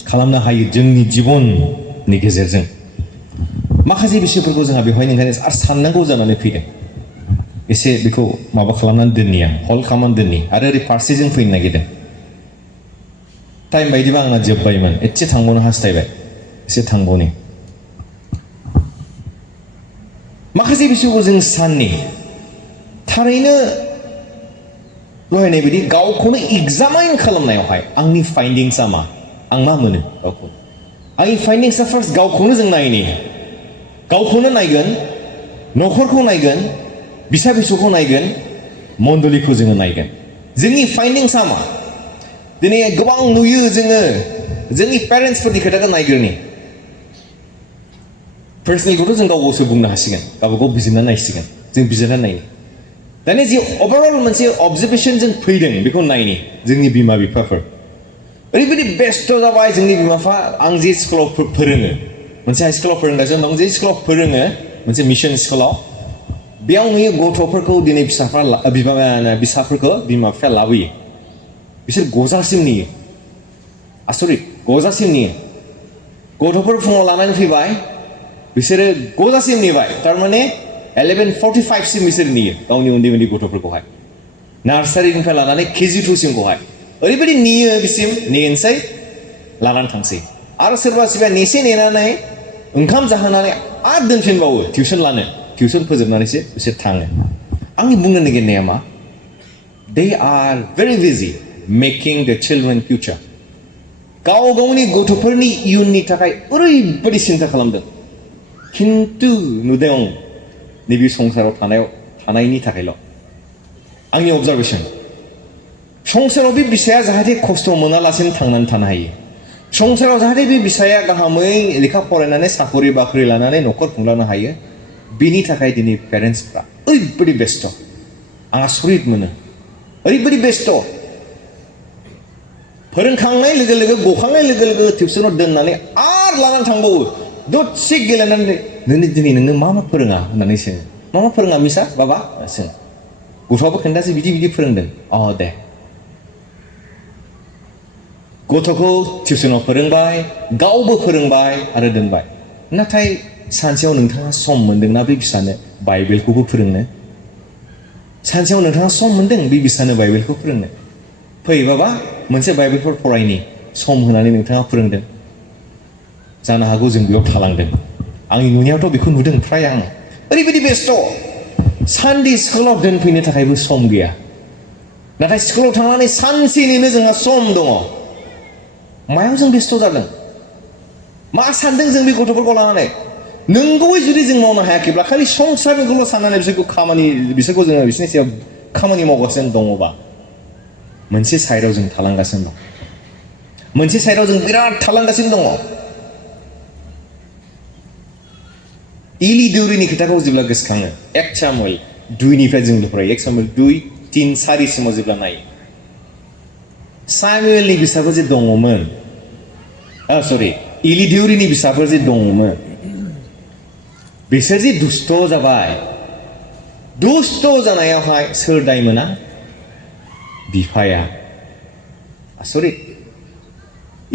खालामनो हायो जोंनि जिबननि गेजेरजों माखासे बिषयफोरखौ जोंहा बेवहाय नोंखायनो आरो साननांगौ जानानै फैदों एसे बेखौ माबा खालामनानै दोननिया हल खालामनानै दोननि आरो ओरै फारसेजों फैनो नागिरदों टाइम बायदिबा आंना जोब्बायमोन एसे थांबावनो हास्थायबाय एसे थांबावनि माखासे बिषयखौ जों साननि थारैनो लहायनाय बायदि गावखौनो एग्जामाइन खालामनायावहाय आंनि फाइन्डिंसआ मा आं मा मोनो गावखौ आंनि फाइन्डिंसआ फार्स्ट गावखौनो जों नायनि गावखौनो नायगोन न'खरखौ नायगोन बिसा बिसौखौ नायगोन मण्डलिखौ जोङो नायगोन जोंनि फाइन्डिंसआ मा दिनै गोबां नुयो जोङो जोंनि पेरेन्टसफोरनि खोथाखौ नायग्रोनि पार्सनेलखौथ' जों गावसो बुंनो हासिगोन गावबागाव बिजिरना नायसिगोन जों बिजिरना नायनि दानि जि अभारअल मोनसे अबजारभेसन जों फैदों बेखौ नायनि जोंनि बिमा बिफाफोर ओरैबायदि बेस्थ' जाबाय जोंनि बिमा बिफा आं जे स्कुलाव फोरोङो मोनसे हाइ स्कुलाव फोरोंगासिनो दं जे स्कुलाव फोरोङो मोनसे मिशन स्कुलाव बेयाव नुयो गथ'फोरखौ दिनै फिसाफोरखौ बिमा बिफाया लाबोयो बिसोर गजासिम नेयो आसरित गजासिम नेयो गथ'फोर फुङाव लानानै फैबाय बिसोरो गजासिम नेबाय थारमाने 11:45 सिम बिसोर नेयो गावनि उन्दै उन्दै गथ'फोरखौहाय नार्सारिनिफ्राय लानानै KG2 सिमखौहाय ओरैबायदि नेयो बिसिम नेनोसै लानानै थांसै आरो सोरबा सोरबा नेसे नेनानै ओंखाम जाहोनानै आरो दोनफिनबावो टिउसन फोजोबनानैसो बिसोर थाङो आंनि बुंनो नागिरनाया मा they are very busy making the children future गाव गावनि गथ'फोरनि इयुननि थाखाय ओरैबायदि सिन्था खालामदों खिन्थु नुदों नैबे संसाराव थानायनि थाखायल' आंनि अबजारभेसन संसाराव बे बिसाया जाहाथे खस्थ' मोनालासिनो थांनानै थानो हायो संसाराव जाहाथे बे बिसाया गाहामै लेखा फरायनानै साखरि बाखरि लानानै न'खर खुंलांनो हायो बेनि थाखाय दिनै पेरेन्टसफ्रा ओरैबायदि बेस्थ' आं आसरित मोनो ओरैबायदि बेस्थ' फोरोंखांनाय लोगो लोगो गखांनाय लोगो लोगो टिउसनाव दोननानै आरो लानानै थांबावो दसे गेलेनानै दिनै नोंनो मा फोरोङा होननानै सोङो मा फोरोङा मिसा बाबा सोङो गथ'आबो खोन्थासै बिदि फोरोंदों दे गथ'खौ टिउसनाव फोरोंबाय गावबो फोरोंबाय आरो दोनबाय नाथाय सानसेयाव नोंथाङा सम मोन्दोंना बे बिसानो बाइबेलखौबो फोरोंनो सानसेयाव नोंथाङा सम मोन्दों बे बिसानो बाइबेलखौ फोरोंनो फै बाबा मोनसे बाइबेलफोर फरायनि सम होनानै नोंथाङा फोरोंदों जानो हागौ जों बेयाव थालांदों आंनि नुनायावथ' बेखौ नुदों फ्राय आं ओरैबायदि बेस्थ' सानडे स्कुलाव दोनफैनो थाखायबो सम गैया नाथाय स्कुलाव थांनानै सानसेनिनो जोंहा सम दङ मायाव जों बेस्थ' जादों मा सानदों जों बे गथ'फोरखौ लानानै नंगौयै जुदि जों मावनो हायाखैब्ला खालि संसारनिखौल' साननानै बिसोरखौ जोङो बिसोरनि सायाव खामानि मावगासिनो दङबा मोनसे साइडआव जों थालांगासिनो दं मोनसे साइडआव जों बिराद थालांगासिनो दङ इलि दौरिनि खोथाखौ जेब्ला गोसोखाङो 1 सामुएल 2निफ्राय जों फरायो 1 सामुएल 2, 3, 4 सिमाव जेब्ला नायो सामुएलनि बिसाफोर जे दङमोन इलि दौरिनि बिसाफोर जे दङमोन बिसोर जे दुस्थ' जाबाय दुस्थ' जानायावहाय सोर दाय मोना बिफाया आसरित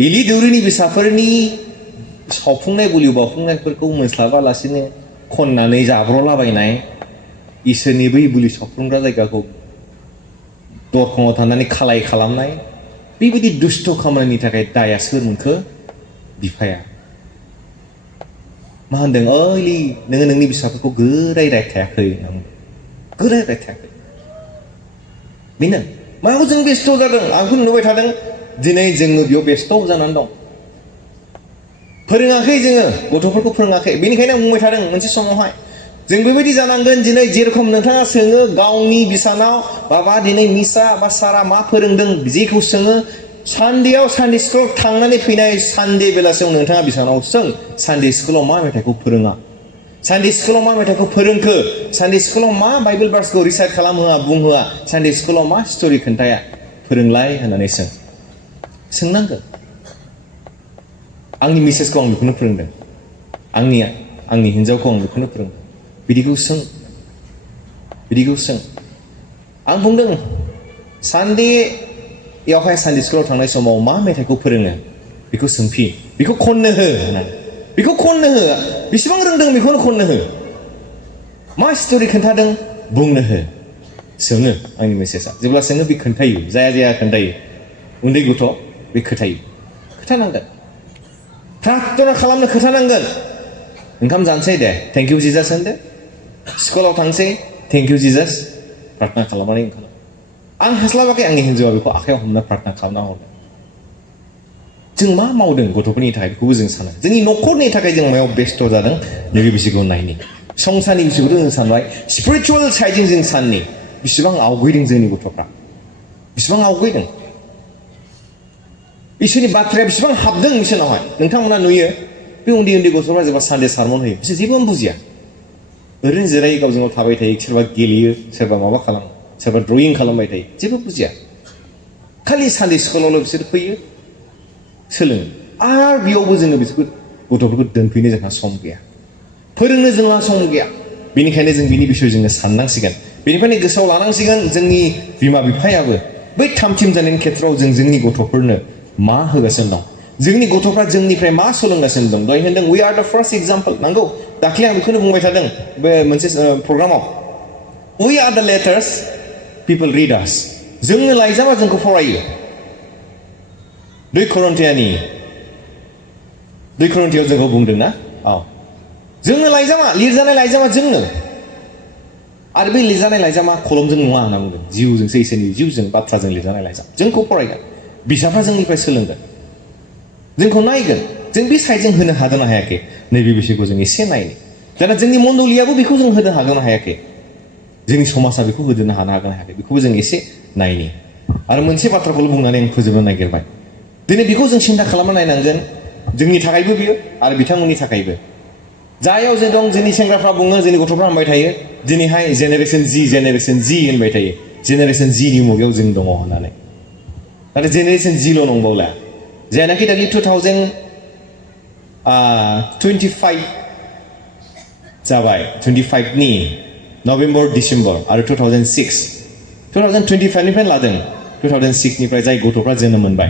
इलि दौरिनि बिसाफोरनि सावफुंनाय बुलि बावफुंनायफोरखौ मोनस्लाबालासिनो खननानै जाब्र'लाबायनाय इसोरनि बै बुलि सावफुंग्रा जायगाखौ दरखङाव थानानै खालाय खालामनाय बेबायदि दुष्ट खामानिनि थाखाय दाया सोर मोनखो बिफाया मा होनदों ओइलि नोङो नोंनि फिसाफोरखौ गोराय रायखायाखै गोराय रायखायाखै बेनो मायाव जों बेस्थ जादों आंखौ नुबाय थादों दिनै जोङो बेयाव बेस्थ जानानै दं फोरोङाखै जोङो गथ'फोरखौ फोरोङाखै बेनिखायनो आं बुंबाय थादों मोनसे समावहाय जों बेबायदि जानांगोन दिनै जेरखम नोंथाङा सोङो गावनि बिसानाव बाबा दिनै मिसा बा सारा मा फोरोंदों जेखौ सोङो सानदेयाव सानदे स्कुल थांनानै फैनाय सानदे बेलासियाव नोंथाङा बिसानाव सों सानदे स्कुलाव मा मेथाइखौ फोरोङा सानदे स्कुलाव मा मेथाइखौ फोरोंखो सानदे स्कुलाव मा बाइबेल भार्सखौ रिसाइट खालामहोआ बुंहोआ सानदे स्कुलाव मा स्टरि खोन्थाया फोरोंलाय होननानै सोंनांगोन आंनि मिसेसखौ आं बेखौनो फोरोंदों आंनि हिन्जावखौ आं बेखौनो फोरोंदों बिदिखौ सों आं बुंदों सानदेयावहाय सानदे स्कुलाव थांनाय समाव मा मेथाइखौ फोरोङो बेखौ सोंफिन बेखौ खननो हो होननानै बेखौ खननो हो बेसेबां रोंदों बेखौनो खननो हो मा स्टरि खोन्थादों बुंनो हो सोङो आंनि मिसेसआ जेब्ला सोङो बे खोन्थायो जाया खोन्थायो उन्दै गथ' बे खोथानांगोन प्रार्थना खालामनो खोथानांगोन ओंखाम जानोसै दे थेंक इउ जिजास होनदो स्कुलाव थांसै थेंक इउ जिजास प्रार्थना खालामनानै ओंखारो आं हास्लाबाखै आंनि हिन्जावआ बेखौ आखायाव हमना प्रार्थना खालामना हरदों जों मा मावदों गथ'फोरनि थाखाय बेखौबो जों सानो जोंनि न'खरनि थाखाय जों मायाव बेस्थ जादों नैबे बिसोरखौ नायनि संसारनि बिसोरखौथ' जों सानबाय स्पिरिचुवेल साइडजों जों साननि बिसिबां आवगयदों जोंनि गथ'फ्रा बिसिबां आवगयदों इसोरनि बाथ्राया बिसिबां हाबदों बिसोरनावहाय नोंथांमोना नुयो बे उन्दै गथ'फ्रा जेब्ला सानदे सारमन होयो बिसोर जेबो बुजिया ओरैनो जिरायो गावजों गाव थाबाय थायो सोरबा गेलेयो सोरबा माबा खालामो सोरबा ड्रयिं खालामबाय थायो जेबो बुजिया खालि सानदे स्कुलावल' बिसोर फैयो सोलोङो आरो बेयावबो जोङो बिसोरखौ गथ'फोरखौ दोनफैनो जोंहा सम गैया फोरोंनो जोंहा सम गैया बेनिखायनो जों बिनि बिसय जोङो साननांसिगोन बेनिखायनो गोसोआव लानांसिगोन जोंनि बिमा बिफायाबो बै थामथिम जानायनि खेथ्रआव जों जोंनि गथ'फोरनो मा होगासिनो दं जोंनि गथ'फ्रा जोंनिफ्राय मा सोलोंगासिनो दं दहाय होनदों वी आर द फार्स्ट एग्जाम्पल नांगौ दाख्लै आं बेखौनो बुंबाय थादों बे मोनसे प्रग्रामाव वी आर द लेटार्स पिपल रिड आस जोंनो लाइजामा जोंखौ फरायो 2 Korinथियाव जोंखौ बुंदों ना जोंनो लाइजामा लिरजानाय लाइजामा जोंनो आरो बे लिरजानाय लाइजामा कलमजों नङा होनना बुंदों जिउजोंसो इसोरनि जिउजों बाथ्राजों लिरजानाय लाइजाम जोंखौ फरायगोन बिजाबफ्रा जोंनिफ्राय सोलोंगोन जोंखौ नायगोन जों बे साइडजों होनो हादों ना हायाखै नैबे बिषयखौ जों एसे नायनो दाना जोंनि मण्डलियाबो बेखौ जों होनो हागोन ना हायाखै जोंनि समाजा बेखौ होनो हागोन ना हायाखै बेखौबो जों एसे नायनि आरो मोनसे बाथ्राखौल' बुंनानै आं फोजोबनो नागिरबाय दिनै बेखौ जों सिन्था खालामना नायनांगोन जोंनि थाखायबो बियो आरो बिथांमोननि थाखायबो जायाव जे दं जोंनि सेंग्राफ्रा बुङो जोंनि गथ'फ्रा होनबाय थायो दिनैहाय जेनेरेसन जि होनबाय थायो जेनेरेसन जिनि मुगायाव जों दङ होननानै नाथाय जेनेरेसन जिल' नंबावला जायनाखि दाख्लै 2025 जाबाय 25नि नभेम्बर डिसेम्बर आरो 2025 निफ्राय लादों 2006 निफ्राय जाय गथ'फ्रा जोनोम मोनबाय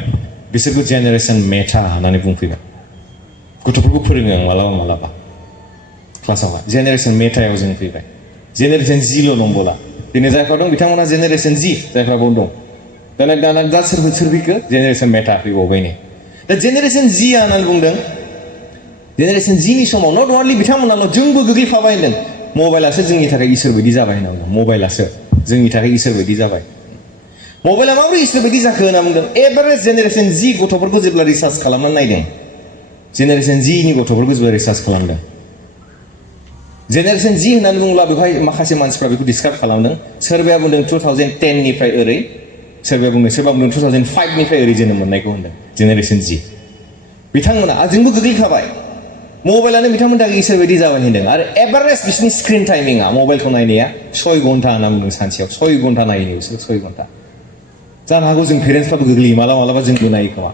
बिसोरखौ जेनेरेसन मेथा होननानै बुंफैबाय गथ'फोरखौ फोरोङो आं मालाबा क्लासावहाय जेनेरेसन मेथायाव जों फैबाय जेनेरेसन जिल' नंबावला दिनै जायफ्रा दं बिथांमोना जेनेरेसन जि जायफ्रा बाव दं दा सोर फैखो जेनेरेसन मेथा फैबावबाय नै दा जेनेरेसन जि होननानै बुंदों जेनेरेसन जिनि समाव नट अनलि बिथांमोनाल' जोंबो गोग्लैफाबाय होनदों मबाइलासो जोंनि थाखाय इसोर बायदि जाबाय होनना बुंदों मबाइलासो जोंनि थाखाय इसोर बायदि जाबाय मबाइला माबोरै इसोर बायदि जाखो होनना बुंदों एभारेज जेनेरेसन जि गथ'फोरखौ जेब्ला रिसार्च खालामनानै नायदों जेनेरेसन जिनि गथ'फोरखौ जेब्ला रिसार्च खालामदों जेनेरेसन जि होननानै बुङोब्ला बेवहाय माखासे मानसिफ्रा बेखौ डिसक्राइब खालामदों सोरबाया बुंदों 2010 निफ्राय ओरै सोरबा बुंदों 2005 निफ्राय ओरै जोनोम मोननायखौ होनदों जेनेरेसन जि बिथांमोना जोंबो गोग्लैखाबाय मबाइलानो बिथांमोननि थाखाय इसोर बायदि जाबाय होनदों आरो एभारेज बिसोरनि स्क्रिन टाइमिंआ मबाइलखौ नायनाया 6 घन्टा होनना बुंदों सानसेयाव 6 घन्टा नायो बिसोर 6 घन्टा जानो हागौ जों पेरेन्टसफ्राबो गोग्लैयो मालाबा जोंबो नायो खोमा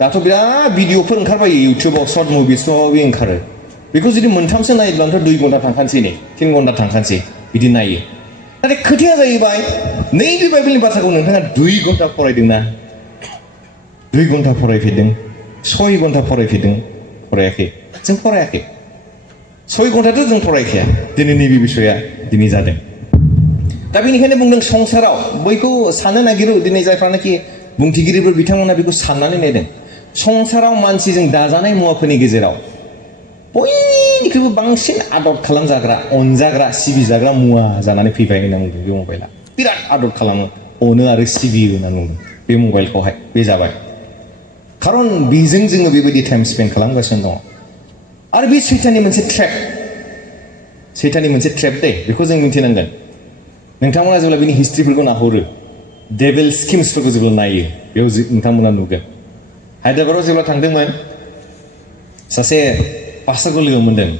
दाथ' बिराद भिडिअफोर ओंखारबायो इउटुबाव सर्ट मुभिसफ्राव ओंखारो बेखौ जुदि मोनथामसो नायोब्लाथ' 2 घन्टा थांखानोसै नै 3 घन्टा थांखानोसै बिदि नायो नाथाय खोथाया जाहैबाय नैबे बाइबेलनि बाथ्राखौ नोंथाङा 2 घन्टा फरायदोंना 2 घन्टा फरायफेरदों 6 घन्टा फरायफेरदों फरायाखै जों फरायाखै 6 घन्टाथ' जों फरायखाया दिनै नैबे बिसया दिनै जादों दा बेनिखायनो बुंदों संसाराव बयखौ साननो नागिरो दिनै जायफ्रानाखि बुंथिगिरिफोर बिथांमोना बेखौ साननानै नायदों संसाराव मानसिजों दाजानाय मुवाफोरनि गेजेराव बयनिख्रुइबो बांसिन आदर खालामजाग्रा अनजाग्रा सिबिजाग्रा मुवा जानानै फैबाय होनना बुंदों बे मबाइला बिराद आदर खालामो अनो आरो सिबियो होनना बुंदों बे मबाइलखौहाय बे जाबाय खारन बेजों जोङो बेबायदि टाइम स्पेन्ड खालामगासिनो दङ आरो बे सैताननि मोनसे ट्रेप सैताननि मोनसे ट्रेप दे बेखौ जों मिथिनांगोन नोंथांमोना जेब्ला बिनि हिस्ट्रिफोरखौ नाहरो डेभिल स्किम्सफोरखौ जेब्ला नायो बेयाव नोंथांमोना नुगोन हायद्राबादाव जेब्ला थांदोंमोन सासे पास्टारखौ लोगो मोनदों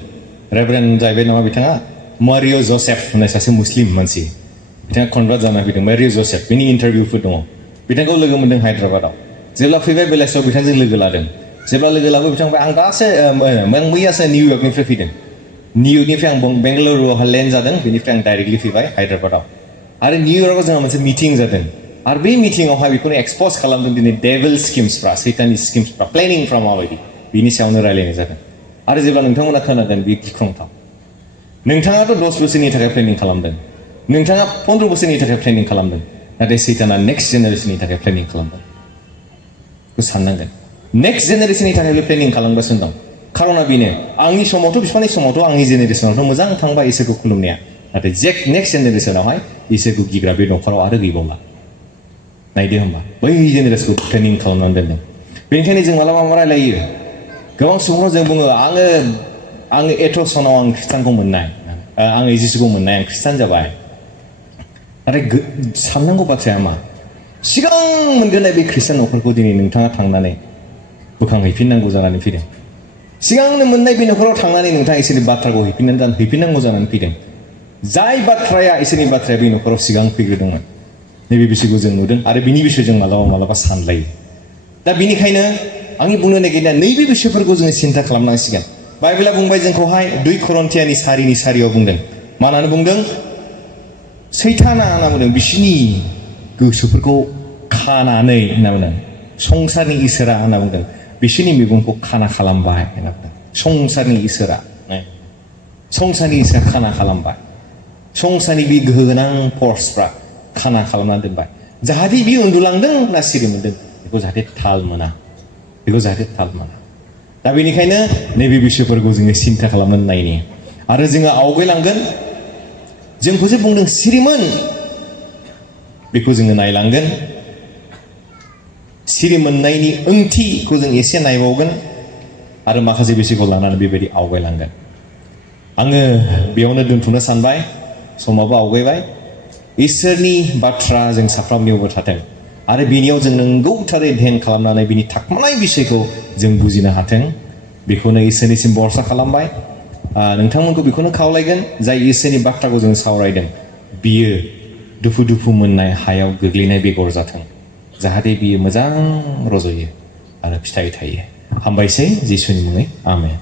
रेभारेन्ड जाहैबाय नामा बिथाङा मारियो जसेफ होननाय सासे मुस्लिम मानसि बिथाङा कनभार्ट जाना फैदों मारियो जसेफ बिनि इन्टारभिउफोर दङ बिथांखौ लोगो मोनदों हायद्राबादाव जेब्ला फैबाय बेलासियाव बिथांजों लोगो लादों जेब्ला लोगो लाबो बिथांखौ आं दासो मैयासो निउयर्कनिफ्राय फैदों निउयर्कनिफ्राय आं बेंगालुरुआवहाय लेन्ड जादों बेनिफ्राय आं डाइरेक्टलि फैबाय हायद्राबादाव आरो निउयर्कआव जोंहा मोनसे मिटिं जादों आरो बे मिटिंआवहाय बेखौनो एक्सपज खालामदों दिनै डेभिल स्किम्सफ्रा सैताननि स्किम्सफ्रा प्लेनिंफ्रा माबायदि बिनि सायावनो रायलायनाय जादों आरो जेब्ला नोंथांमोना खोनागोन बे गिख्रंथाव नोंथाङाथ' 10 बोसोरनि थाखाय प्लेनिं खालामदों नोंथाङा 15 बोसोरनि थाखाय प्लेनिं खालामदों नाथाय सैताना नेक्स्ट जेनेरेसननि थाखाय प्लेनिं खालामदों बेखौ साननांगोन नेक्स्ट जेनेरेसननि थाखायबो प्लेनिं खालामगासिनो दं खारना बेनो आंनि समावथ' बिफानि समावथ' आंनि जेनेरेसनावथ' मोजां थांबाय इसोरखौ खुलुमनाया नाथाय नेक्स्ट जेनेरेसनावहाय इसोरखौ गिग्रा बे न'खराव आरो गैबावला नायदो होमबा बै जेनेरेसनखौ प्लेनिं खालामनानै दोनदों बेनिखायनो जों मालाबा मा रायलायो गोबां सुबुंफ्रा जों बुङो आङो एथ' सनाव आं खृष्टानखौ मोननाय आङो जिसुखौ मोननाय आं खृष्टान जाबाय नाथाय साननांगौ बाथ्राया मा सिगां मोनगोनाय बे खृष्टान न'खरखौ दिनै नोंथाङा थांनानै बोखांहैफिननांगौ जानानै फैदों सिगांनो मोननाय बे न'खराव थांनानै नोंथाङा इसोरनि बाथ्राखौ हैफिननांगौ जानानै फैदों जाय बाथ्राया इसोरनि बाथ्राया बे न'खराव सिगां फैग्रोदोंमोन नैबे बिषयखौ जों नुदों आरो बिनि बिषय जों मालाबा सानलायो दा बिनिखायनो आंनि बुंनो नागिरनाया नैबे बिषयफोरखौ जोङो सिन्था खालामनांसिगोन बाइबेला बुंबाय जोंखौहाय 2 करन्थियानि 4:4 बुंदों मा होननानै बुंदों सैताना होनना बुंदों बिसिनि गोसोफोरखौ खानानै होनना बुंदों संसारनि इसोरा होनना बुंदों बिसोरनि मेगनखौ खाना खालामबाय होनना बुंदों संसारनि इसोरा खाना खालामबाय संसारनि बे गोहोगोनां फर्सफ्रा खाना खालामनानै दोनबाय जाहाथे बि उन्दुलांदों ना सिरि मोनदों बेखौ जाहाथे थाल मोना दा बेनिखायनो नैबे बिषयफोरखौ जोङो सिन्था खालामनानै नायनि आरो जोङो आवगायलांगोन जोंखौ जे बुंदों सिरिमोन बेखौ जोङो नायलांगोन सिरि मोननायनि ओंथिखौ जों एसे नायबावगोन आरो माखासे बिषयखौ लानानै बेबायदि आवगायलांगोन आङो बेयावनो दोनथ'नो सानबाय समाबो आवगायबाय इसोरनि बाथ्रा जों साफ्रोमनियावबो थाथों आरो बिनियाव जों नंगौथारै ध्यान खालामनानै बिनि थाखोमानाय बिषयखौ जों बुजिनो हाथों बेखौनो इसोरनिसिम भरसा खालामबाय नोंथांमोनखौ बेखौनो खावलायगोन जाय इसोरनि बाथ्राखौ जों सावरायदों बियो दुफु मोननाय हायाव गोग्लैनाय बेगर जाथों जाहाथे बियो मोजां रज'यो आरो फिथाइ थायो हामबायसै जिसुनि मुङै आमेन